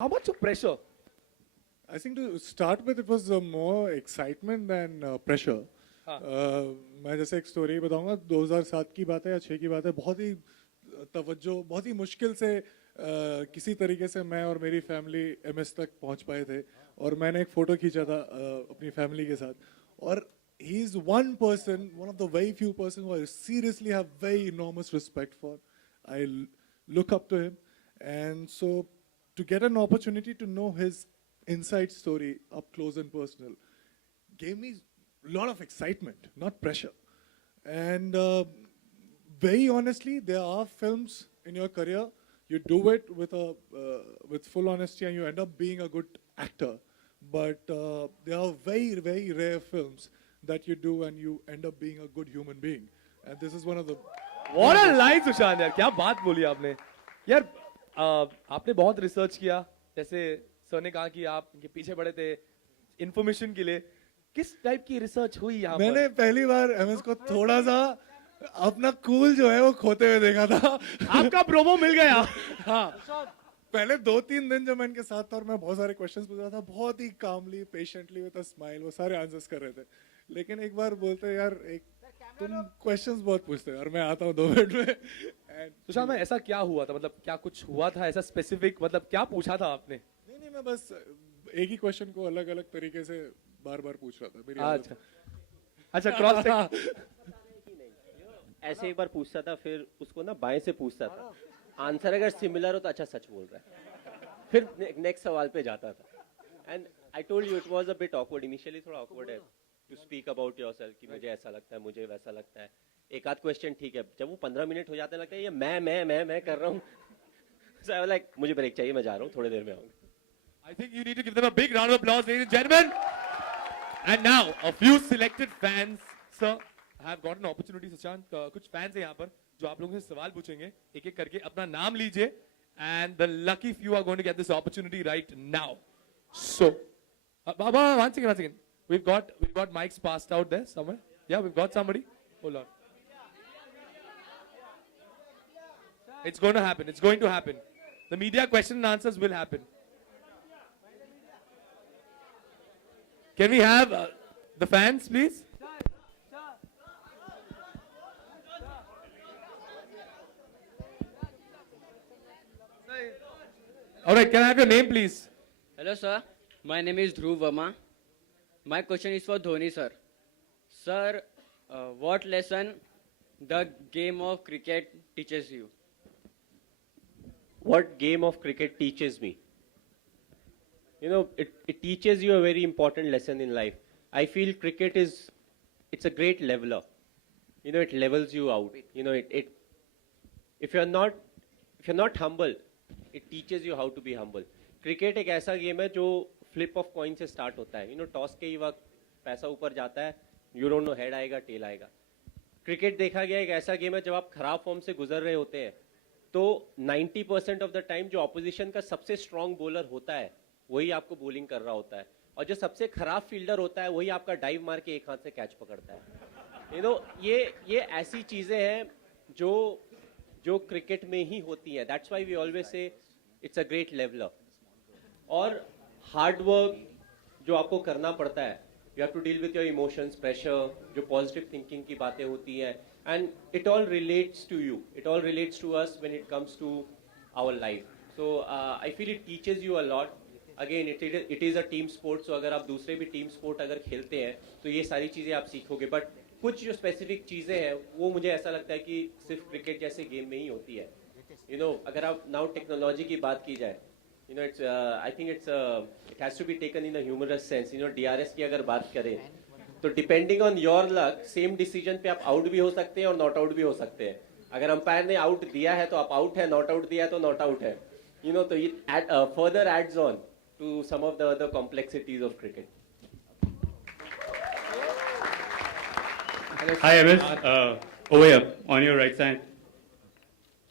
How much of pressure? I think to start with, it was more excitement than pressure. हाँ. मैं जैसे एक story बताऊंगा 2007 की बात है या 6 की बात है बहुत ही तवज्जो बहुत ही मुश्किल से किसी तरीके से मैं और मेरी फैमिली एमएस तक पहुंच पाए थे और मैंने एक फ़ोटो खींचा था अपनी फैमिली के साथ और he is one person, one of the very few person who I seriously have very enormous respect for. I look up to him, and so to get an opportunity to know his inside story up close and personal gave me a lot of excitement, not pressure. And very honestly, there are films in your career you do it with full honesty and you end up being a good actor. But there are very rare films that you do and you end up being a good human being. And this is one of the. What a line, Sushant यार, क्या बात बोली आपने यार. आपने बहुत research किया, जैसे सर ने कहा कि आप इनके पीछे पड़े थे इंफॉर्मेशन के लिए. किस टाइप की रिसर्च हुई यहाँ पर? मैंने पहली बार एमएस को थोड़ा सा अपना कूल जो है वो खोते हुए देखा था. आपका प्रोमो मिल गया. हाँ, पहले 2-3 दिन जब मैं इनके साथ था और मैं बहुत सारे क्वेश्चंस पूछ रहा था, बहुत ही कामली पेशेंटली विद अ स्माइल वो सारे आंसर्स कर रहे थे. लेकिन एक बार बोलते यार एक तुम क्वेश्चंस बहुत पूछते हो और मैं आता हूँ 2 मिनट में. सुशांत भाई, ऐसा क्या हुआ था? मतलब क्या कुछ हुआ था ऐसा स्पेसिफिक? मतलब क्या पूछा था आपने? नहीं मैं बस एक ही क्वेश्चन को अलग अलग तरीके से बार बार पूछ रहा था. मेरी अच्छा क्रॉस ऐसे एक बार पूछता था, फिर उसको ना बाएं से पूछता था, आंसर अगर सिमिलर हो तो अच्छा सच बोल रहा है, फिर नेक्स्ट सवाल पे जाता था. And I told you it was a bit awkward initially, थोड़ा ऑकवर्ड है टू स्पीक अबाउट योरसेल्फ कि मुझे ऐसा लगता है, मुझे वैसा लगता है. एक आध क्वेश्चन ठीक है, जब वो 15 मिनट हो जाते लगता है ये मैं कर रहा हूँ. सो आई वाज लाइक मुझे ब्रेक चाहिए, मैं जा रहा हूँ, थोड़ी देर में आऊंगा. I think you need to give them a big round of applause, ladies and gentlemen. And now, a few selected fans, sir, have got an opportunity. Sushant, कुछ fans हैं यहाँ पर जो आप लोगों से सवाल पूछेंगे. एक-एक करके अपना नाम लीजिए. And the lucky few are going to get this opportunity right now. So, one second. We've got mics passed out there somewhere. Yeah, we've got somebody. Hold on. It's going to happen. It's going to happen. The media question and answers will happen. Can we have the fans, please? All right, can I have your name, please? Hello, sir. My name is Dhruv Verma. My question is for Dhoni, sir. Sir, what lesson the game of cricket teaches you? What game of cricket teaches me? You know, it teaches you a very important lesson in life. I feel cricket it's a great leveler. You know, it levels you out. You know, if you're not humble, it teaches you how to be humble. Cricket एक ऐसा game है जो flip of coin से start होता है. You know, toss के ही वक्त पैसा ऊपर जाता है. You don't know head आएगा, tail आएगा. Cricket देखा गया एक ऐसा गेम है जब आप खराब फॉर्म से गुजर रहे होते हैं तो 90% ऑफ द टाइम जो ऑपोजिशन का सबसे स्ट्रॉन्ग बॉलर होता है वही आपको बॉलिंग कर रहा होता है और जो सबसे खराब फील्डर होता है वही आपका डाइव मार के एक हाथ से कैच पकड़ता है. यू नो, ये ऐसी चीजें हैं जो क्रिकेट में ही होती हैं. That's why we always say it's a great leveller. और हार्ड वर्क जो आपको करना पड़ता है, you have to deal with your emotions, pressure, जो पॉजिटिव थिंकिंग की बातें होती हैं, and it all relates to you. It all relates to us when it comes to our life. So I feel it teaches you a lot. Again, it is a team sport. So अगर आप दूसरे भी team sport अगर खेलते हैं तो ये सारी चीज़ें आप सीखोगे. बट कुछ जो स्पेसिफिक चीज़ें हैं वो मुझे ऐसा लगता है कि सिर्फ क्रिकेट जैसे गेम में ही होती है. You know, अगर आप नाउ टेक्नोलॉजी की बात की जाए, you know, I think it has to be taken in a humorous sense. You know, DRS की अगर बात करें तो depending on your luck same decision पे आप आउट भी हो सकते हैं और नॉट आउट भी हो सकते हैं. अगर अंपायर ने आउट दिया है तो आप आउट है, नॉट आउट दिया है तो नॉट आउट है. यू नो, तो it further adds on to some of the other complexities of cricket. Hi, MS. Over here, on your right side.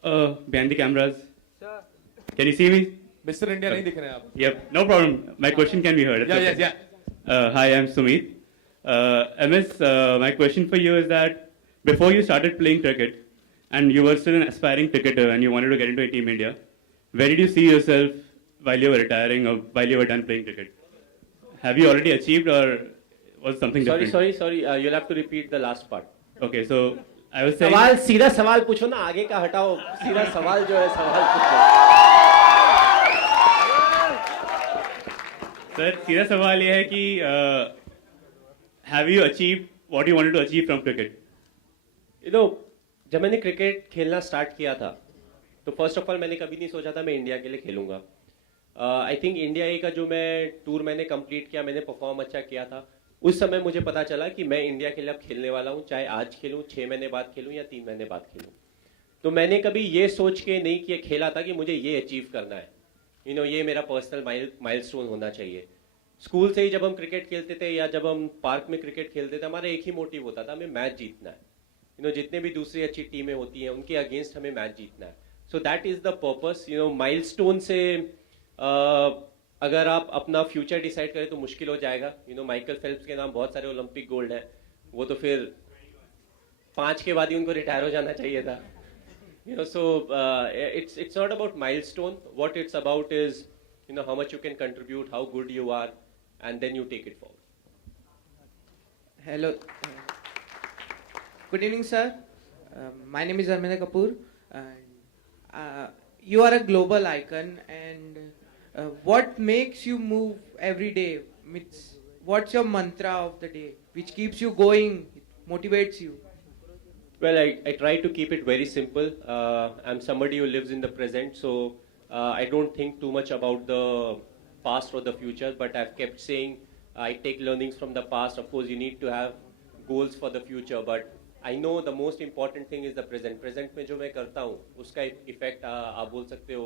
Behind the cameras. Sir. Can you see me? Mr. India नहीं दिख रहे हैं आप. Yep, no problem. My question can be heard. It's Yeah, okay. yeah. Hi, I'm Sumit. MS, my question for you is that before you started playing cricket and you were still an aspiring cricketer and you wanted to get into Team India, where did you see yourself while you were retiring or while you were done playing cricket? Have you already achieved or was something different? Sorry. You'll have to repeat the last part. Okay, so I was saying. सवाल सीधा सवाल पूछो ना, आगे का हटाओ, सीधा सवाल जो है सवाल पूछो. सर सीधा सवाल ये है कि have you achieved what you wanted to achieve from cricket? जब मैंने क्रिकेट खेलना स्टार्ट किया था तो फर्स्ट ऑफ ऑल मैंने कभी नहीं सोचा था मैं इंडिया के लिए खेलूंगा. आई थिंक इंडिया ए का जो मैं टूर मैंने कंप्लीट किया, मैंने परफॉर्म अच्छा किया था, उस समय मुझे पता चला कि मैं इंडिया के लिए अब खेलने वाला हूँ, चाहे आज खेलूँ, 6 महीने बाद खेलूँ या 3 महीने बाद खेलूँ. तो मैंने कभी ये सोच के नहीं किया खेला था कि मुझे ये अचीव करना है, ये मेरा पर्सनल माइलस्टोन होना चाहिए. स्कूल से ही जब हम क्रिकेट खेलते थे या जब हम पार्क में क्रिकेट खेलते थे, हमारा एक ही मोटिव होता था, हमें मैच जीतना है. जितने भी दूसरी अच्छी टीमें होती हैं उनके अगेंस्ट हमें मैच जीतना है. So that is the purpose. Milestone से अगर आप अपना फ्यूचर डिसाइड करें तो मुश्किल हो जाएगा. माइकल फेल्प्स के नाम बहुत सारे ओलंपिक गोल्ड हैं, वो तो फिर 5 के बाद ही उनको रिटायर हो जाना चाहिए था. So it's not about milestone. What it's about is how much you can contribute, how good you are, and then you take it forward. Hello. Good evening, sir. My name is Arminda Kapoor. You are a global icon, and what makes you move every day? What's your mantra of the day, which keeps you going, motivates you? Well, I try to keep it very simple. I'm somebody who lives in the present, so I don't think too much about the past or the future, but I've kept saying I take learnings from the past. Of course, you need to have goals for the future, but I know the most important thing is the present. Present में जो मैं करता हूँ उसका effect आप बोल सकते हो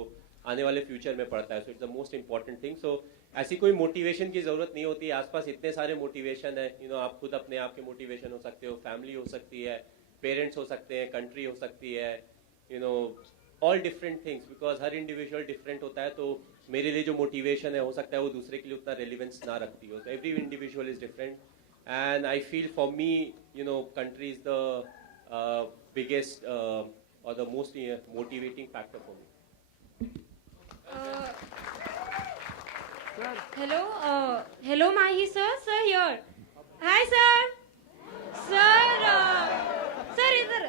आने वाले फ्यूचर में पड़ता है. So it's the most important thing. So ऐसी कोई मोटिवेशन की जरूरत नहीं होती. आसपास इतने सारे मोटिवेशन है. आप खुद अपने आप के मोटिवेशन हो सकते हो, फैमिली हो सकती है, पेरेंट्स हो सकते हैं, कंट्री हो सकती है, all different things, because her individual different होता है. तो मेरे लिए जो मोटिवेशन है हो सकता है वो दूसरे के लिए उतना रेलिवेंस ना रखती हो. Every individual is different, and I feel for me country is the biggest और the most motivating factor for me. Hello, Mahi sir. Sir here. Hi, sir. Sir, इधर.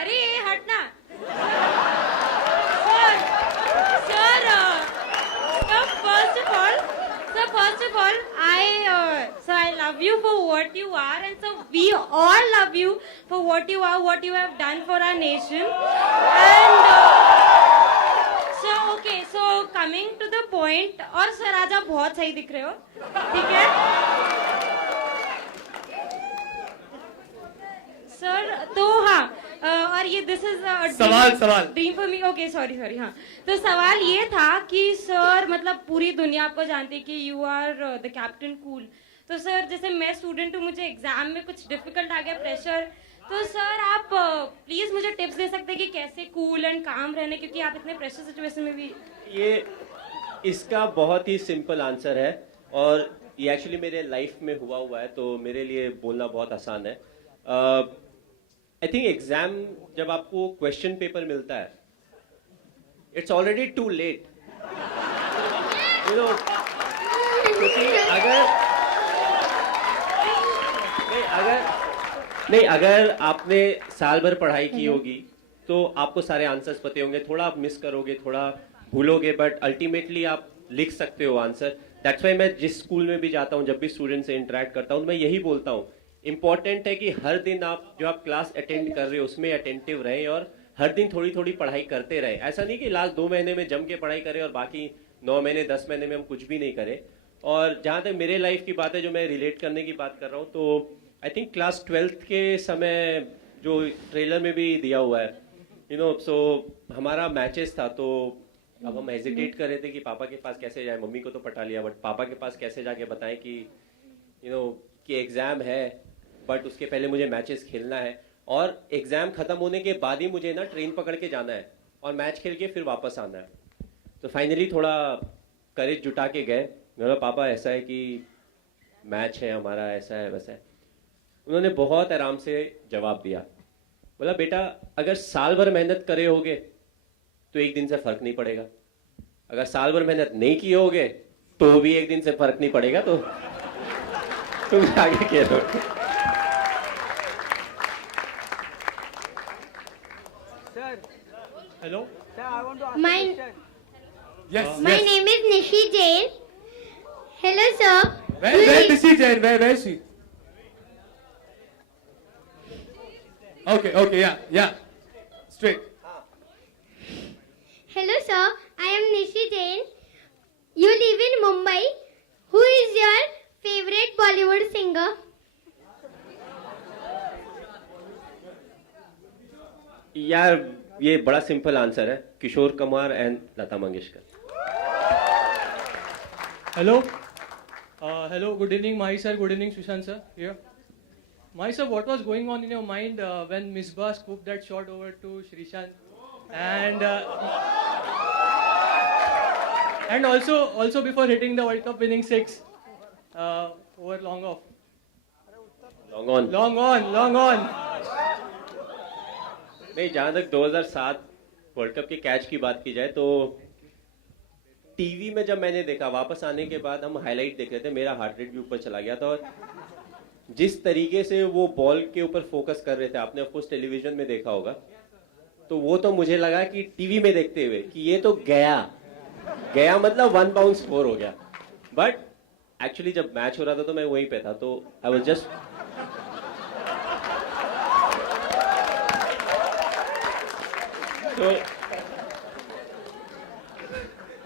अरे हटना. First of all, I love you for what you are, and so we all love you for what you are, what you have done for our nation. And so coming to the point, और sir आज आप बहुत सही दिख रहे हो, ठीक है? सर तो हाँ, और ये दिस इज सवाल dream for me. Okay sorry हाँ. तो सवाल ये था कि सर मतलब पूरी दुनिया आपको जानती है कि you are the captain cool. तो सर जैसे मैं स्टूडेंट हूँ, मुझे एग्जाम में कुछ डिफिकल्ट आ गया, प्रेशर, तो सर आप प्लीज मुझे टिप्स दे सकते हैं कि कैसे कूल एंड काम रहने, क्योंकि आप इतने प्रेशर सिचुएशन में भी. ये इसका बहुत ही सिंपल आंसर है और ये एक्चुअली मेरे लाइफ में हुआ है, तो मेरे लिए बोलना बहुत आसान है. आई थिंक एग्जाम जब आपको क्वेश्चन पेपर मिलता है, इट्स ऑलरेडी टू लेट. क्योंकि अगर आपने साल भर पढ़ाई की होगी तो आपको सारे आंसर्स पते होंगे. थोड़ा आप मिस करोगे, थोड़ा भूलोगे, बट अल्टीमेटली आप लिख सकते हो आंसर. दैट्स वाई मैं जिस स्कूल में भी जाता हूँ, जब भी स्टूडेंट से इंटरेक्ट करता हूँ, मैं यही बोलता हूँ, इंपॉर्टेंट है कि हर दिन आप जो आप क्लास अटेंड कर रहे हो उसमें अटेंटिव रहे और हर दिन थोड़ी थोड़ी पढ़ाई करते रहे. ऐसा नहीं कि लास्ट 2 महीने में जम के पढ़ाई करें और बाकी 9 महीने 10 महीने में हम कुछ भी नहीं करें. और जहाँ तक मेरे लाइफ की बात है, जो मैं रिलेट करने की बात कर रहा हूँ, तो आई थिंक क्लास 12th के समय जो ट्रेलर में भी दिया हुआ है, सो हमारा मैचेस था, तो अब हम हेजिटेट कर रहे थे कि पापा के पास कैसे जाए. मम्मी को तो पटा लिया, बट पापा के पास कैसे जाके बताएं कि कि एग्जाम है, बट उसके पहले मुझे मैचेस खेलना है और एग्जाम खत्म होने के बाद ही मुझे ना ट्रेन पकड़ के जाना है और मैच खेल के फिर वापस आना है. तो फाइनली थोड़ा करेज जुटा के गए. मेरा पापा ऐसा है कि मैच है हमारा, ऐसा है वैसा है. उन्होंने बहुत आराम से जवाब दिया, बोला बेटा अगर साल भर मेहनत करे होगे तो एक दिन से फर्क नहीं पड़ेगा. अगर साल भर मेहनत नहीं किए होगे तो भी एक दिन से फर्क नहीं पड़ेगा, तो तुम आगे खेलो। Hello. My Yes. my yes. name is Nishi Jain. Hello, sir. Where is she, Jain? Where is she? Okay, yeah. Straight. Hello, sir. I am Nishi Jain. You live in Mumbai. Who is your favorite Bollywood singer? यार ये बड़ा simple answer है, Kishore Kumar and Lata Mangeshkar. Hello. Hello, good evening, Mahi sir. Good evening, Sushant sir. Here. Mahi sir, what was going on in your mind when Misbah scooped that shot over to Srishant? And also before hitting the World Cup winning six over long off. Long on. नहीं, जहां तक 2007 world cup के catch की बात की जाए तो TV में जब मैंने देखा, वापस आने के बाद हम हाईलाइट देख रहे थे, मेरा हार्ट रेट भी ऊपर चला गया था। और जिस तरीके से वो बॉल के ऊपर फोकस कर रहे थे, आपने ऑफकोर्स टेलीविजन में देखा होगा, तो वो तो मुझे लगा कि टीवी में देखते हुए कि ये तो गया मतलब 1 बाउंस 4 हो गया। बट एक्चुअली जब मैच हो रहा था तो मैं वहीं पे था, तो आई वाज जस्ट तो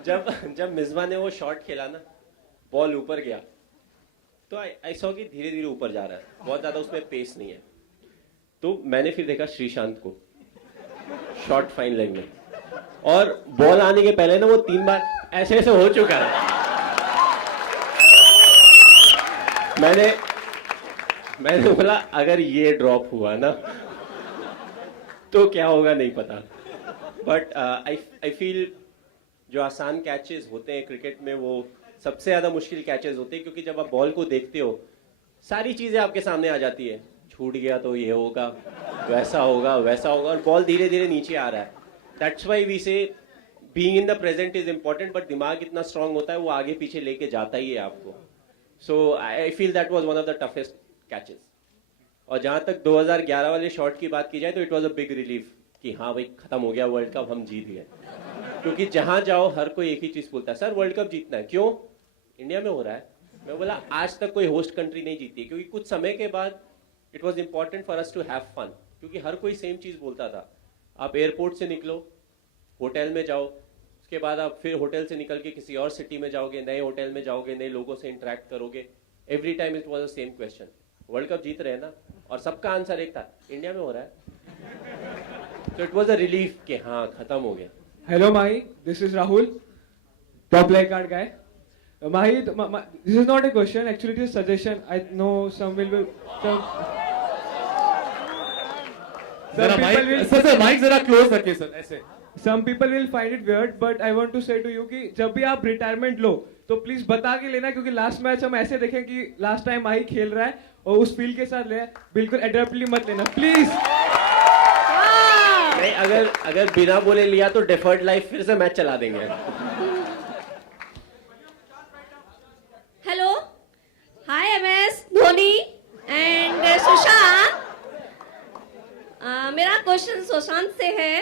जब मिसबा ने वो शॉट खेला ना, बॉल ऊपर गया, तो आई सॉ कि धीरे धीरे ऊपर जा रहा है, बहुत ज्यादा उसमें पेस नहीं है। तो मैंने फिर देखा श्रीशांत को शॉट फाइन लेग में, और बॉल आने के पहले ना वो 3 बार ऐसे ऐसे हो चुका है। मैंने बोला अगर ये ड्रॉप हुआ ना तो क्या होगा नहीं पता। बट आई फील जो आसान कैचेस होते हैं क्रिकेट में वो सबसे ज्यादा मुश्किल कैचेस होते हैं, क्योंकि जब आप बॉल को देखते हो सारी चीजें आपके सामने आ जाती है, छूट गया तो ये होगा, वैसा होगा, और बॉल धीरे धीरे नीचे आ रहा है। दैट्स व्हाई वी से being in the present is important, but दिमाग इतना स्ट्रांग होता है वो आगे पीछे लेके जाता ही है आपको। So I feel that was one of the toughest catches. और जहां तक 2011 वाले शॉट की बात की जाए तो it was a big relief कि हाँ भाई खत्म हो गया वर्ल्ड कप, हम जीत गए। क्योंकि जहां जाओ हर कोई एक ही चीज बोलता है, सर वर्ल्ड कप जीतना है, क्यों? इंडिया में हो रहा है। मैं बोला आज तक कोई होस्ट कंट्री नहीं जीती, क्योंकि कुछ समय के बाद it was important for us to have fun, क्योंकि हर कोई सेम चीज बोलता था। आप एयरपोर्ट से निकलो, होटल में जाओ, उसके बाद आप फिर होटल से निकल के किसी और सिटी में जाओगे, नए होटल में जाओगे, नए लोगों से इंटरेक्ट करोगे, every time it was the same question, world cup जीत रहे हैं ना? और सबका आंसर एक था, इंडिया में हो रहा है। तो इट वॉज अ रिलीफ कि हाँ खत्म हो गया। Hello, Mahi. This is Rahul, top black card guy. Mahi, this is not a question. Actually, it is a suggestion. I know some will be. Sir mike जरा close रखिए sir, ऐसे। Some people will find it weird, but I want to say to you कि जब भी आप retirement लो तो please बता के लेना, क्योंकि लास्ट मैच हम ऐसे देखें कि लास्ट टाइम माही खेल रहा है और उस फील के साथ ले, बिल्कुल एडप्टली मत लेना प्लीज। नहीं, अगर बिना बोले लिया तो डेफर्ड लाइफ फिर से मैच चला देंगे। Hello, hi MS Dhoni and Sushant. मेरा क्वेश्चन सुशांत से है।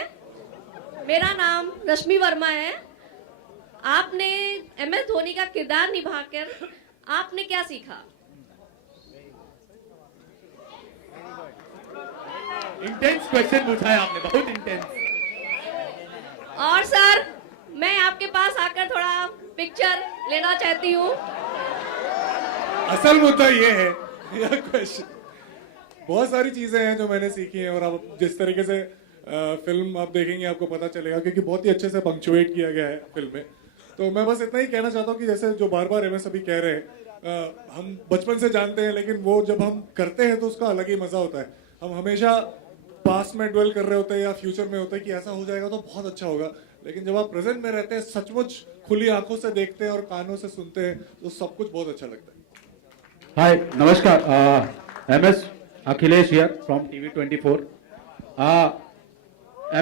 मेरा नाम रश्मि वर्मा है। आपने MS धोनी का किरदार निभाकर आपने क्या सीखा? इंटेंस क्वेश्चन पूछा है आपने, बहुत इंटेंस। और सर, मैं आपके पास आकर थोड़ा पिक्चर लेना चाहती हूँ। असल मुद्दा ये है, यह क्वेश्चन बहुत सारी चीजें हैं जो मैंने सीखी हैं, और आप जिस तरीके से फिल्म आप देखेंगे आपको पता चलेगा, क्योंकि बहुत ही अच्छे से पंक्चुएट किया गया है फिल्म में। तो मैं बस इतना ही कहना चाहता हूँ कि जैसे जो बार बार MS अभी कह रहे हैं, हम बचपन से जानते हैं, लेकिन वो जब हम करते हैं तो उसका अलग ही मजा होता है। हम हमेशा पास्ट में ड्वेल कर रहे होते हैं या फ्यूचर में होते हैं कि ऐसा हो जाएगा तो बहुत अच्छा होगा, लेकिन जब आप प्रेजेंट में रहते हैं, सचमुच खुली आंखों से देखते हैं और कानों से सुनते हैं, तो सब कुछ बहुत अच्छा लगता है। हाय, नमस्कार। MS Akhilesh here from TV24।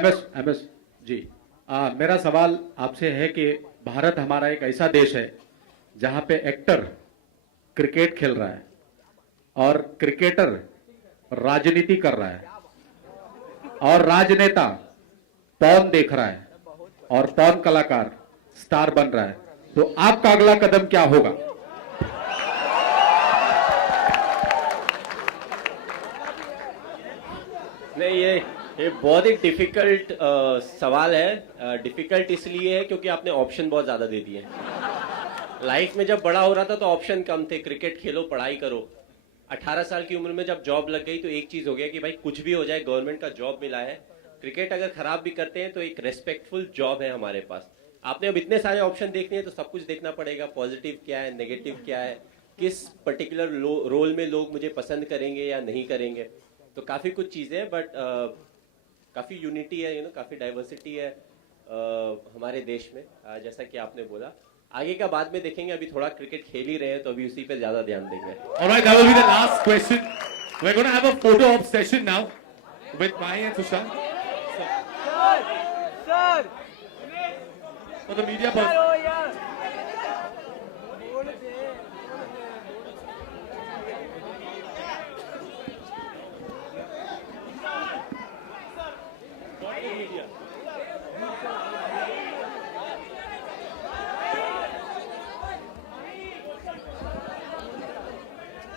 MS जी, मेरा सवाल आपसे है कि भारत हमारा एक ऐसा देश है जहां पे एक्टर क्रिकेट खेल रहा है और क्रिकेटर राजनीति कर रहा है और राजनेता पॉर्न देख रहा है और पॉर्न कलाकार स्टार बन रहा है, तो आपका अगला कदम क्या होगा? नहीं, ये बहुत ही डिफिकल्ट सवाल है। डिफिकल्ट इसलिए है क्योंकि आपने ऑप्शन बहुत ज्यादा दे दिए। लाइफ में जब बड़ा हो रहा था तो ऑप्शन कम थे, क्रिकेट खेलो, पढ़ाई करो। 18 साल की उम्र में जब जॉब लग गई तो एक चीज हो गया कि भाई कुछ भी हो जाए गवर्नमेंट का जॉब मिला है। क्रिकेट अगर खराब भी करते हैं तो एक रेस्पेक्टफुल जॉब है हमारे पास। आपने अब इतने सारे ऑप्शन देखने हैं तो सब कुछ देखना पड़ेगा, पॉजिटिव क्या है, नेगेटिव क्या है, किस पर्टिकुलर रोल में लोग मुझे पसंद करेंगे या नहीं करेंगे। तो काफी कुछ चीजें हैं, बट काफी यूनिटी है, काफी डाइवर्सिटी है हमारे देश में, जैसा कि आपने बोला। आगे का बाद में देखेंगे, अभी थोड़ा क्रिकेट खेल ही रहे हैं तो अभी उसी पे ज्यादा ध्यान देंगे। Alright, that will be the last question. We're going to have a photo op session now with Mahi and Sushant. Sir. For the media person.